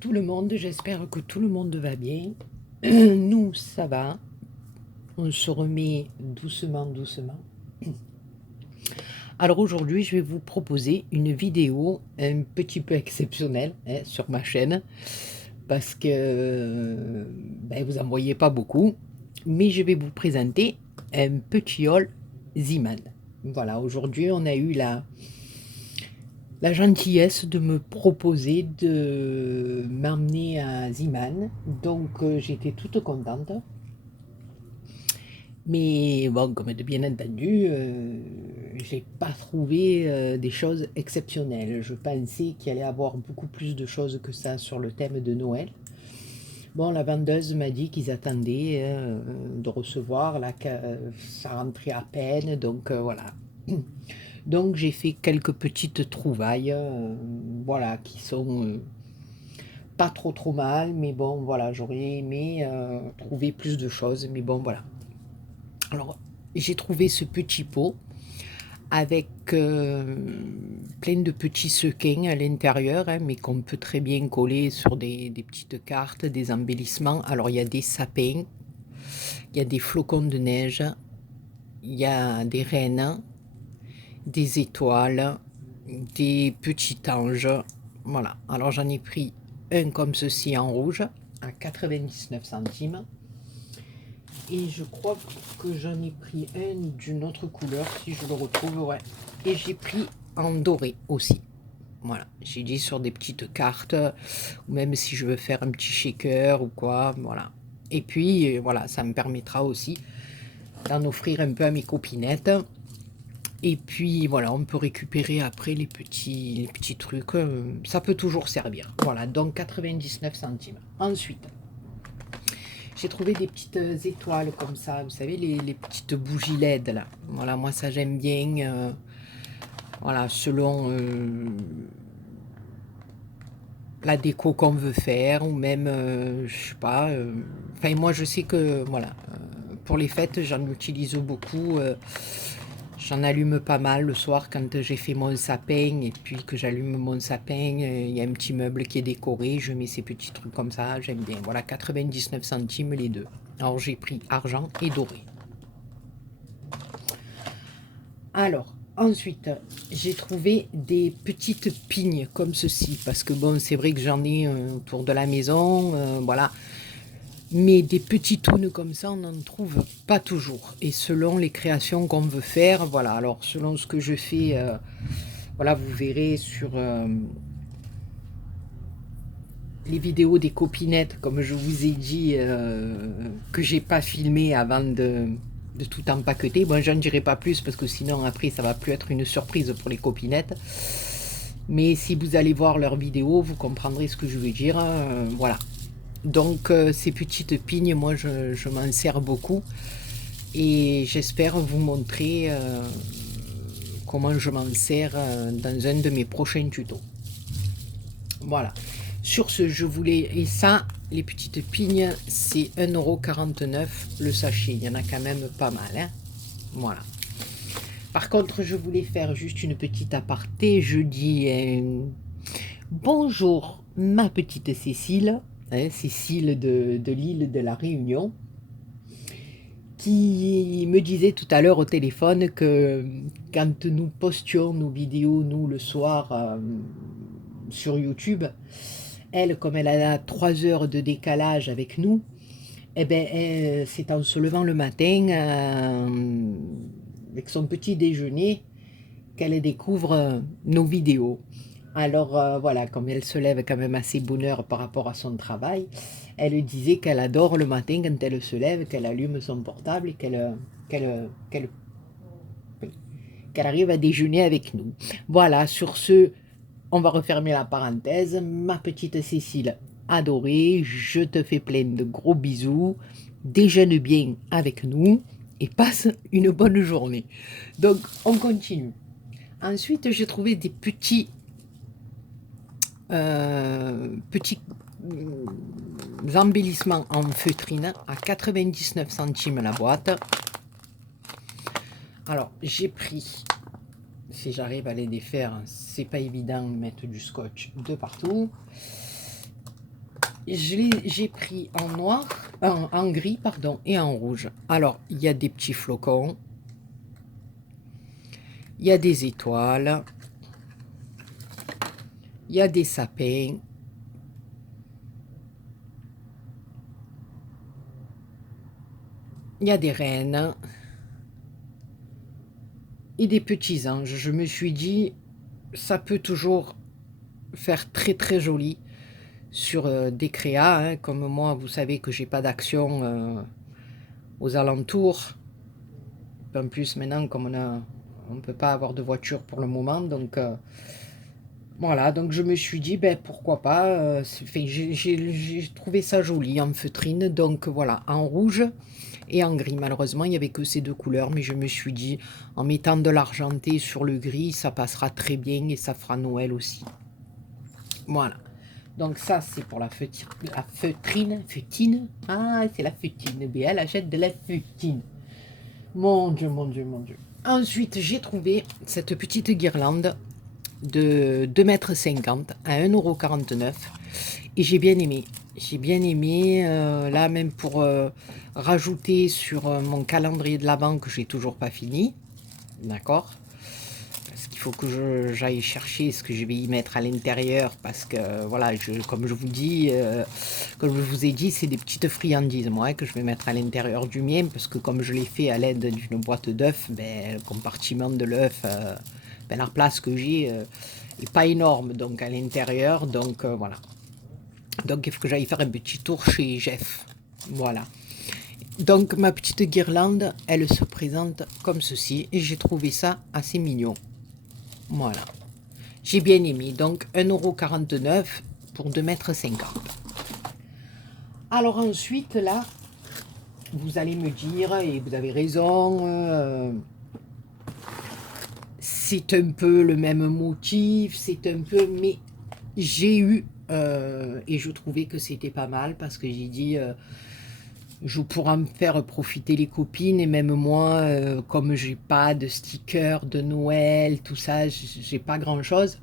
Tout le monde, j'espère que tout le monde va bien. Nous, ça va. On se remet doucement, doucement. Alors aujourd'hui, je vais vous proposer une vidéo un petit peu exceptionnelle sur ma chaîne parce que vous en voyez pas beaucoup, mais je vais vous présenter un petit haul Ziman. Voilà, aujourd'hui, on a eu la gentillesse de me proposer de m'emmener à Ziman. Donc j'étais toute contente. Mais bon, comme de bien entendu, j'ai pas trouvé des choses exceptionnelles. Je pensais qu'il allait y avoir beaucoup plus de choses que ça sur le thème de Noël. Bon, la vendeuse m'a dit qu'ils attendaient de recevoir, là, que ça rentrait à peine, donc voilà. Donc j'ai fait quelques petites trouvailles, voilà, qui sont pas trop mal, mais bon, voilà, j'aurais aimé trouver plus de choses, mais bon, voilà. Alors, j'ai trouvé ce petit pot avec plein de petits sequins à l'intérieur, hein, mais qu'on peut très bien coller sur des petites cartes, des embellissements. Alors, il y a des sapins, il y a des flocons de neige, il y a des rennes, des étoiles, des petits anges. Voilà, alors j'en ai pris un comme ceci en rouge à 99 centimes. Et je crois que j'en ai pris un d'une autre couleur, si je le retrouve, ouais. Et j'ai pris en doré aussi. Voilà, j'ai dit sur des petites cartes, ou même si je veux faire un petit shaker ou quoi, voilà. Et puis, voilà, ça me permettra aussi d'en offrir un peu à mes copinettes. Et puis, voilà, on peut récupérer après les petits trucs. Ça peut toujours servir. Voilà, donc 99 centimes. Ensuite, j'ai trouvé des petites étoiles comme ça, vous savez, les petites bougies LED là. Voilà, moi ça j'aime bien. Voilà, selon la déco qu'on veut faire, ou même, je sais pas. Enfin, moi je sais que, voilà, pour les fêtes, j'en utilise beaucoup. J'en allume pas mal le soir quand j'ai fait mon sapin, et puis que j'allume mon sapin, il y a un petit meuble qui est décoré, je mets ces petits trucs comme ça, j'aime bien. Voilà, 99 centimes les deux. Alors j'ai pris argent et doré. Alors, ensuite, j'ai trouvé des petites pignes comme ceci, parce que bon, c'est vrai que j'en ai autour de la maison, voilà. Mais des petits tounes comme ça, on n'en trouve pas toujours. Et selon les créations qu'on veut faire, voilà. Alors, selon ce que je fais, voilà, vous verrez sur les vidéos des copinettes, comme je vous ai dit, que j'ai pas filmé avant de tout empaqueter. Bon, j'en dirai pas plus parce que sinon après ça va plus être une surprise pour les copinettes. Mais si vous allez voir leurs vidéos, vous comprendrez ce que je veux dire. Voilà. Donc ces petites pignes, moi je m'en sers beaucoup. Et j'espère vous montrer comment je m'en sers dans un de mes prochains tutos. Voilà. Sur ce, je voulais... Et ça, les petites pignes, c'est 1,49 € le sachet. Il y en a quand même pas mal. Hein, voilà. Par contre, je voulais faire juste une petite aparté. Je dis bonjour, ma petite Cécile. Hein, Cécile de l'île de la Réunion, qui me disait tout à l'heure au téléphone que quand nous postions nos vidéos, nous, le soir, sur YouTube, elle, comme elle a 3 heures de décalage avec nous, eh ben, c'est en se levant le matin, avec son petit déjeuner, qu'elle découvre nos vidéos. Alors voilà, comme elle se lève quand même assez bonne heure par rapport à son travail, elle disait qu'elle adore le matin quand elle se lève, qu'elle allume son portable et qu'elle arrive à déjeuner avec nous. Voilà, sur ce, on va refermer la parenthèse. Ma petite Cécile adorée, je te fais plein de gros bisous. Déjeune bien avec nous et passe une bonne journée. Donc, on continue. Ensuite, j'ai trouvé des petits embellissements en feutrine à 99 centimes la boîte. Alors, j'ai pris, si j'arrive à les défaire, c'est pas évident, mettre du scotch de partout. J'ai pris en noir, en gris, pardon, et en rouge. Alors, il y a des petits flocons, il y a des étoiles, il y a des sapins, il y a des reines et des petits anges. Je me suis dit, ça peut toujours faire très très joli sur des créas, hein. Comme moi, vous savez que j'ai pas d'action aux alentours. En plus, maintenant, comme on peut pas avoir de voiture pour le moment, donc voilà, donc je me suis dit, ben pourquoi pas, j'ai trouvé ça joli en feutrine, donc voilà, en rouge et en gris. Malheureusement, il n'y avait que ces deux couleurs, mais je me suis dit, en mettant de l'argenté sur le gris, ça passera très bien et ça fera Noël aussi. Voilà. Donc ça, c'est pour la feutrine. Feutine. Ah, c'est la feutine. Mais elle achète de la feutine. Mon Dieu, mon Dieu, mon Dieu. Ensuite, j'ai trouvé cette petite guirlande de 2,50 m à 1,49 € et j'ai bien aimé. J'ai bien aimé, là même pour rajouter sur mon calendrier de l'Avent que j'ai toujours pas fini, d'accord? Parce qu'il faut que j'aille chercher ce que je vais y mettre à l'intérieur parce que voilà, comme je vous dis, comme je vous ai dit, c'est des petites friandises moi que je vais mettre à l'intérieur du mien parce que comme je l'ai fait à l'aide d'une boîte d'œufs, ben, le compartiment de l'œuf, ben, la place que j'ai est pas énorme donc à l'intérieur, donc voilà. Donc il faut que j'aille faire un petit tour chez Jeff. Voilà. Donc ma petite guirlande, elle se présente comme ceci et j'ai trouvé ça assez mignon. Voilà. J'ai bien aimé. Donc 1,49 € pour 2,50 m. Alors ensuite là, vous allez me dire, et vous avez raison, c'est un peu le même motif, c'est un peu, mais j'ai eu, et je trouvais que c'était pas mal parce que j'ai dit, je pourrais me faire profiter les copines et même moi, comme j'ai pas de stickers de Noël, tout ça, j'ai pas grand chose.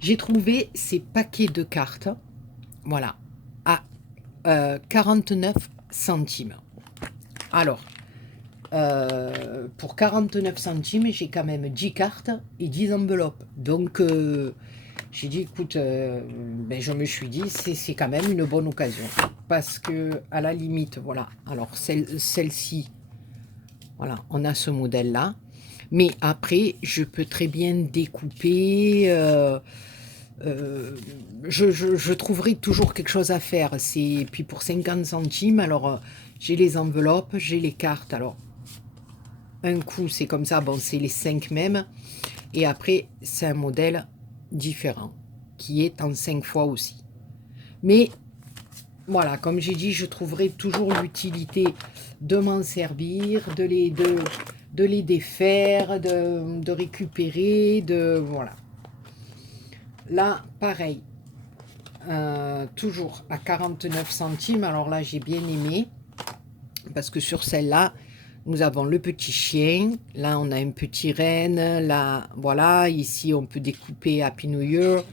J'ai trouvé ces paquets de cartes, voilà, à 49 centimes. Alors, pour 49 centimes, j'ai quand même 10 cartes et 10 enveloppes. Donc, j'ai dit, écoute, ben, je me suis dit, c'est quand même une bonne occasion. Parce que, à la limite, voilà, alors celle-ci, voilà, on a ce modèle-là. Mais après, je peux très bien découper. Je trouverai toujours quelque chose à faire. Puis pour 50 centimes, alors j'ai les enveloppes, j'ai les cartes. Alors, un coup, c'est comme ça, bon, c'est les 5 mêmes. Et après, c'est un modèle différent, qui est en 5 fois aussi. Mais voilà, comme j'ai dit, je trouverai toujours l'utilité de m'en servir, de les défaire, de récupérer, voilà. Là, pareil, toujours à 49 centimes. Alors là, j'ai bien aimé, parce que sur celle-là, nous avons le petit chien. Là, on a un petit renne. Là, voilà, ici, on peut découper Happy New Year,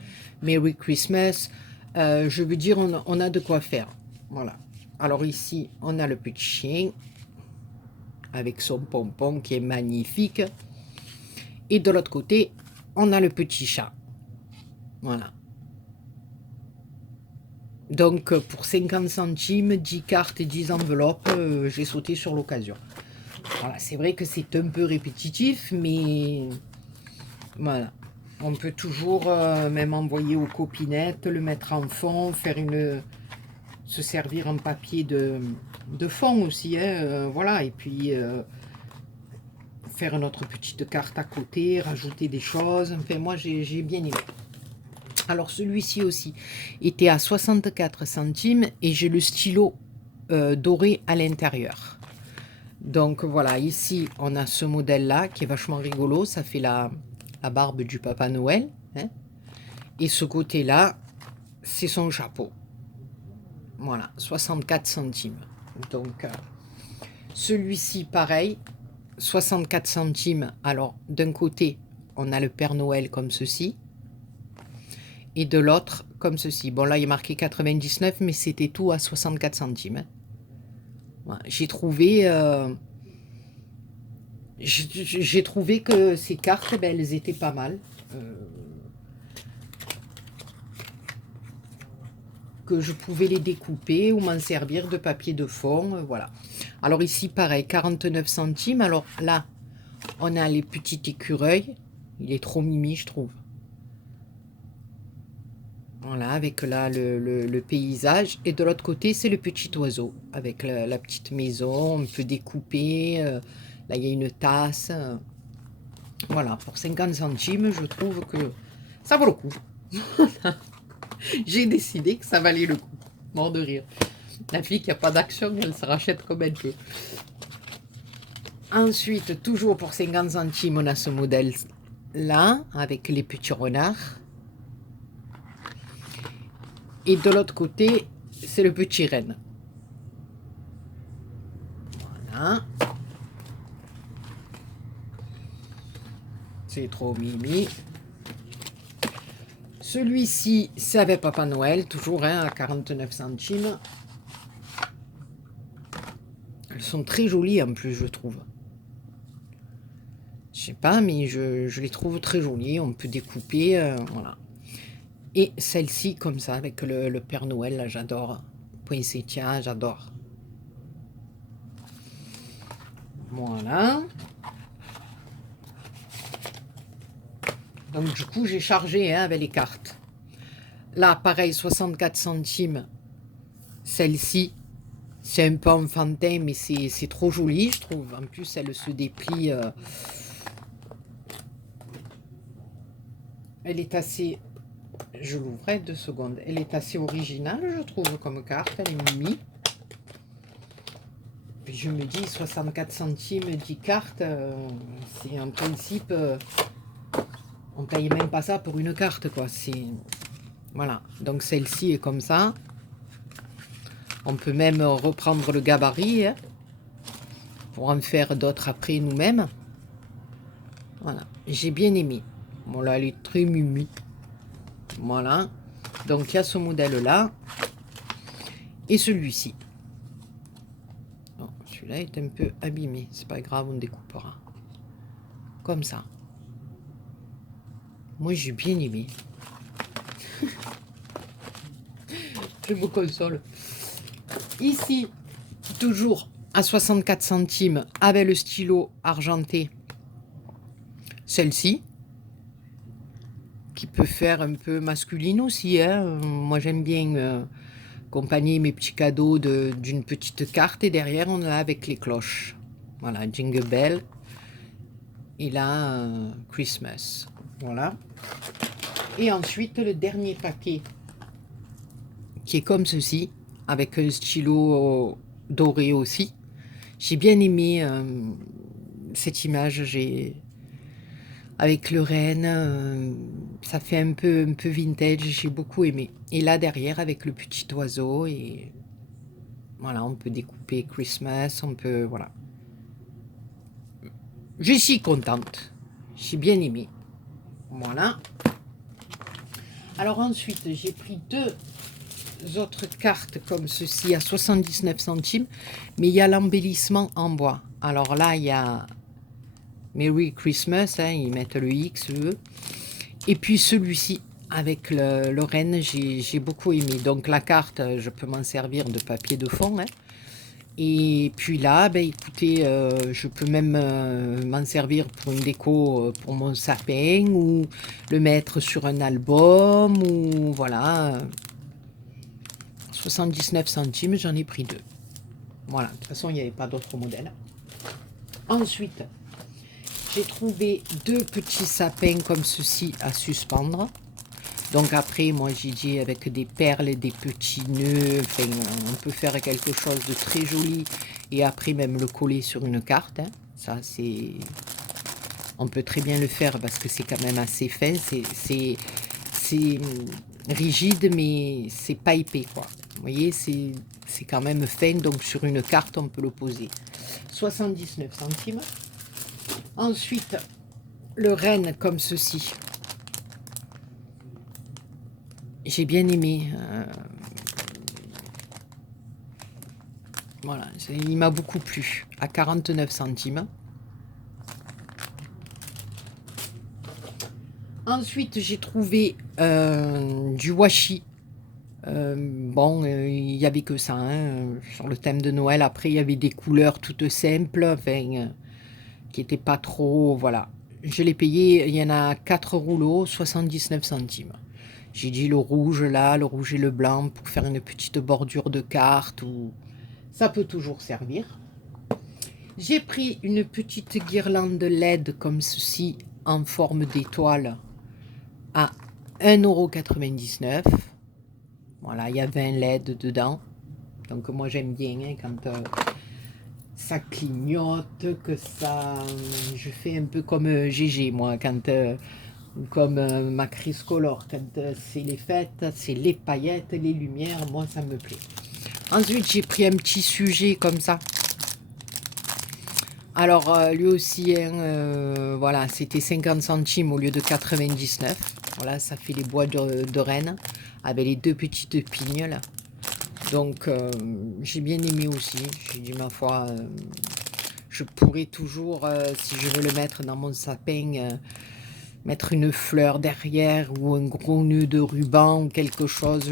Merry Christmas. Je veux dire, on a de quoi faire. Voilà. Alors ici, on a le petit chien avec son pompon qui est magnifique. Et de l'autre côté, on a le petit chat. Voilà. Donc, pour 50 centimes, 10 cartes et 10 enveloppes, j'ai sauté sur l'occasion. Voilà, c'est vrai que c'est un peu répétitif, mais voilà. On peut toujours même envoyer aux copinettes, le mettre en fond, se servir en papier de fond aussi, hein, voilà. Et puis, faire notre petite carte à côté, rajouter des choses. Enfin, moi, j'ai bien aimé. Alors celui-ci aussi était à 64 centimes et j'ai le stylo doré à l'intérieur. Donc voilà, ici on a ce modèle-là qui est vachement rigolo, ça fait la barbe du Papa Noël, hein. Et ce côté-là, c'est son chapeau. Voilà, 64 centimes. Donc celui-ci pareil, 64 centimes. Alors d'un côté, on a le Père Noël comme ceci. et de l'autre comme ceci. Bon, là, il est marqué 99, mais c'était tout à 64 centimes. Hein. Voilà. J'ai trouvé que ces cartes, ben, elles étaient pas mal. Que je pouvais les découper ou m'en servir de papier de fond, voilà. Alors ici, pareil, 49 centimes. Alors là, on a les petits écureuils. Il est trop mimi, je trouve. Voilà, avec là le paysage. Et de l'autre côté, c'est le petit oiseau, avec la petite maison. On peut découper. Là, il y a une tasse. Voilà, pour 50 centimes, je trouve que ça vaut le coup. J'ai décidé que ça valait le coup. Mort de rire. La fille qui n'a pas d'action, elle se rachète comme elle peut. Ensuite, toujours pour 50 centimes, on a ce modèle-là, avec les petits renards. Et de l'autre côté, c'est le petit renne. Voilà. C'est trop mimi. Celui-ci, c'est avec Papa Noël, toujours hein, à 49 centimes. Elles sont très jolies en plus, je trouve. Je sais pas, mais je les trouve très jolies. On peut découper, voilà. Et celle-ci, comme ça, avec le Père Noël, là, j'adore. Poinsettia, j'adore. Voilà. Donc, du coup, j'ai chargé hein, avec les cartes. Là, pareil, 64 centimes. Celle-ci, c'est un peu enfantin, mais c'est trop joli, je trouve. En plus, elle se déplie. Elle est assez... Je l'ouvrais 2 secondes. Elle est assez originale, je trouve, comme carte. Elle est mimi. Puis je me dis, 64 centimes, 10 cartes, c'est en principe... on ne paye même pas ça pour une carte, quoi. C'est... Voilà. Donc celle-ci est comme ça. On peut même reprendre le gabarit hein, pour en faire d'autres après nous-mêmes. Voilà. J'ai bien aimé. Bon, là, elle est très mimi. Voilà. Donc, il y a ce modèle-là. Et celui-ci. Celui-là est un peu abîmé. C'est pas grave, on découpera. Comme ça. Moi, j'ai bien aimé. Je me console. Ici, toujours à 64 centimes, avec le stylo argenté. Celle-ci. Qui peut faire un peu masculine aussi. Hein. Moi, j'aime bien accompagner mes petits cadeaux d'une petite carte. Et derrière, on a avec les cloches. Voilà, Jingle Bell. Et là, Christmas. Voilà. Et ensuite, le dernier paquet, qui est comme ceci, avec un stylo doré aussi. J'ai bien aimé cette image. Avec le renne, ça fait un peu vintage, j'ai beaucoup aimé. Et là derrière avec le petit oiseau et voilà, on peut découper Christmas, on peut voilà. Je suis contente, j'ai bien aimé. Voilà. Alors ensuite j'ai pris 2 autres cartes comme ceci à 79 centimes, mais il y a l'embellissement en bois. Alors là il y a Merry Christmas, hein, ils mettent le X, eux. Et puis celui-ci, avec le renne, j'ai beaucoup aimé. Donc la carte, je peux m'en servir de papier de fond. Hein. Et puis là, ben, écoutez, je peux même m'en servir pour une déco pour mon sapin ou le mettre sur un album ou voilà. 79 centimes, j'en ai pris 2. Voilà, de toute façon, il n'y avait pas d'autres modèles. Ensuite, j'ai trouvé 2 petits sapins comme ceci à suspendre. Donc après, moi j'ai dit avec des perles, des petits nœuds, enfin, on peut faire quelque chose de très joli et après même le coller sur une carte. Hein. Ça c'est, on peut très bien le faire parce que c'est quand même assez fin, c'est rigide mais c'est pas épais quoi. Vous voyez, c'est quand même fin donc sur une carte on peut le poser. 79 centimes. Ensuite, le renne comme ceci. j'ai bien aimé. Voilà, il m'a beaucoup plu. À 49 centimes. Ensuite, j'ai trouvé du washi. Bon, il n'y avait que ça hein, sur le thème de Noël. Après, il y avait des couleurs toutes simples, enfin, qui n'étaient pas trop... Voilà. Je l'ai payé, il y en a 4 rouleaux, 79 centimes. J'ai dit le rouge là, le rouge et le blanc pour faire une petite bordure de carte. Ou... Ça peut toujours servir. J'ai pris une petite guirlande LED comme ceci en forme d'étoile à 1,99 €. Voilà, il y a 20 LED dedans. Donc moi j'aime bien hein, quand ça clignote, que ça... Je fais un peu comme GG moi, quand... comme ma Chris Color, quand c'est les fêtes, c'est les paillettes, les lumières, moi ça me plaît. Ensuite j'ai pris un petit sujet comme ça. Alors lui aussi, hein, voilà, c'était 50 centimes au lieu de 99. Voilà, ça fait les bois de Rennes avec les 2 petites pignes là. Donc j'ai bien aimé aussi. J'ai dit ma foi, je pourrais toujours, si je veux le mettre dans mon sapin, mettre une fleur derrière ou un gros nœud de ruban ou quelque chose,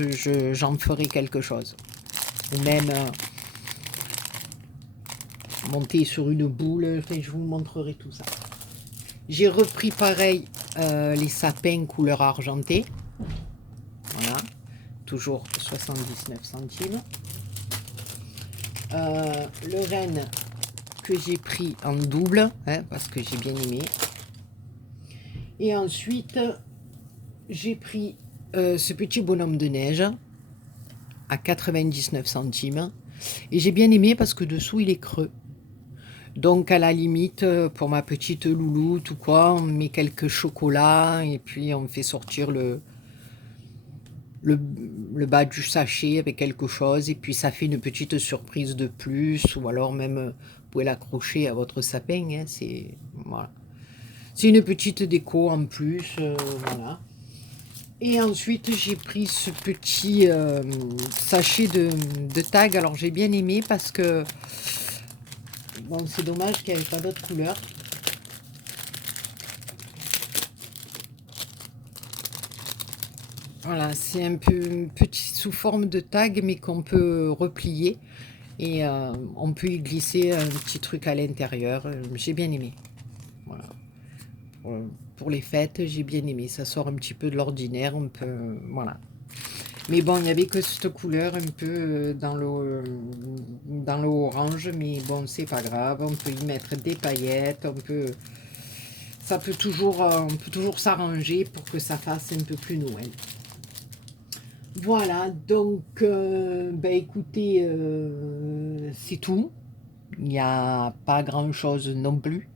j'en ferai quelque chose. Ou même monter sur une boule, enfin, je vous montrerai tout ça. J'ai repris pareil les sapins couleur argentée. Voilà, toujours 79 centimes. Le renne que j'ai pris en double, hein, parce que j'ai bien aimé. Et ensuite, j'ai pris ce petit bonhomme de neige à 99 centimes. Et j'ai bien aimé parce que dessous, il est creux. Donc, à la limite, pour ma petite louloute ou quoi, on met quelques chocolats et puis on fait sortir le bas du sachet avec quelque chose. Et puis, ça fait une petite surprise de plus. Ou alors même, vous pouvez l'accrocher à votre sapin. Hein, c'est voilà. C'est une petite déco en plus. Voilà. Et ensuite, j'ai pris ce petit sachet de tag. Alors, j'ai bien aimé parce que... Bon, c'est dommage qu'il n'y avait pas d'autres couleurs. Voilà, c'est un peu petit sous forme de tag, mais qu'on peut replier. Et on peut y glisser un petit truc à l'intérieur. J'ai bien aimé. Voilà. Pour les fêtes, j'ai bien aimé. Ça sort un petit peu de l'ordinaire. On peut... Voilà. Mais bon, il n'y avait que cette couleur un peu dans le orange, mais bon, c'est pas grave, on peut y mettre des paillettes, ça peut toujours, on peut toujours s'arranger pour que ça fasse un peu plus Noël. Voilà, donc, ben écoutez, c'est tout. Il n'y a pas grand-chose non plus.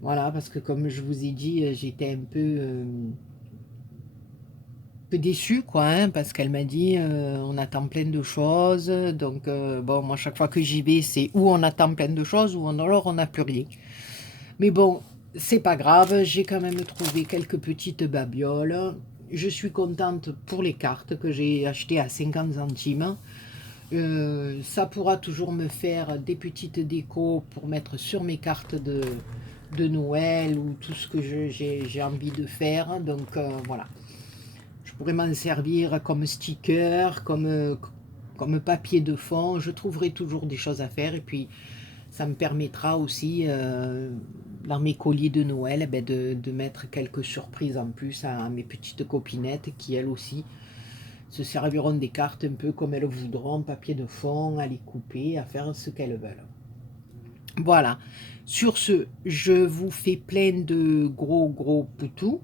Voilà, parce que comme je vous ai dit, j'étais un peu déçue quoi hein, parce qu'elle m'a dit on attend plein de choses donc bon moi chaque fois que j'y vais c'est ou on attend plein de choses ou alors on n'a plus rien mais bon c'est pas grave, j'ai quand même trouvé quelques petites babioles. Je suis contente pour les cartes que j'ai achetées à 50 centimes. Ça pourra toujours me faire des petites décos pour mettre sur mes cartes de Noël ou tout ce que j'ai envie de faire donc voilà. Je pourrais m'en servir comme sticker, comme papier de fond. Je trouverai toujours des choses à faire. Et puis, ça me permettra aussi, dans mes colliers de Noël, ben, de mettre quelques surprises en plus à mes petites copinettes qui, elles aussi, se serviront des cartes un peu comme elles voudront, papier de fond, à les couper, à faire ce qu'elles veulent. Voilà. Sur ce, je vous fais plein de gros poutous.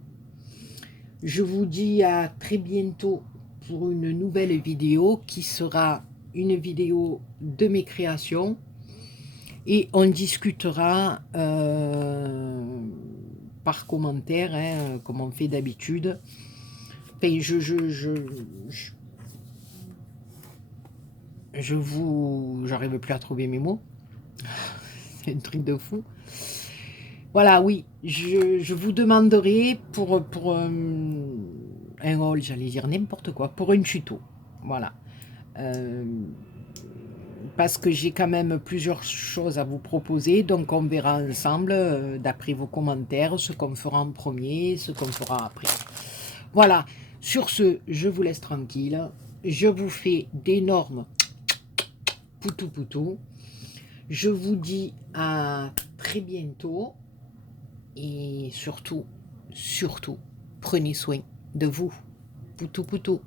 Je vous dis à très bientôt pour une nouvelle vidéo qui sera une vidéo de mes créations et on discutera par commentaire hein, comme on fait d'habitude. Enfin, j'arrive plus à trouver mes mots. C'est un truc de fou. Voilà, oui, je vous demanderai pour un haul, j'allais dire n'importe quoi, pour une tuto. Voilà. Euh, Parce que j'ai quand même plusieurs choses à vous proposer, donc on verra ensemble, d'après vos commentaires, ce qu'on fera en premier, ce qu'on fera après. Voilà, sur ce, je vous laisse tranquille, je vous fais d'énormes poutou poutou, je vous dis à très bientôt, et surtout, prenez soin de vous, poutou poutou.